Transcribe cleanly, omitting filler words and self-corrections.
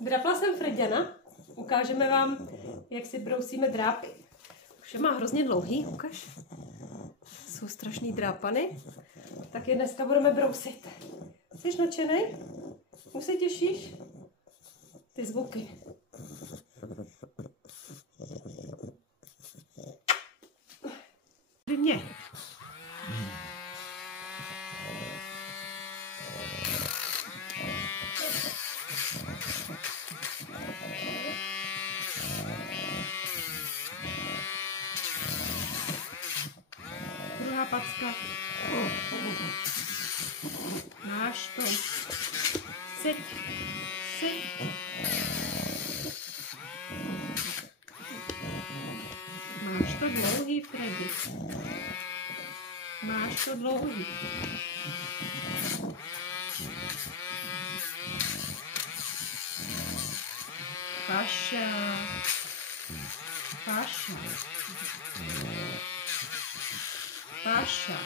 Drapla jsem Freďana. Ukážeme vám, jak si brousíme drápy. Už je má hrozně dlouhý, ukaž. Jsou strašný drápany. Tak je dneska budeme brousit. Jsi nadšenej? Už se těšíš? Ty zvuky. Mě. Druhá packa. Máš to. Seď. Seď. Máš to dlouhý, Freddy. Máš to dlouhý. Paša. Paša. Paša.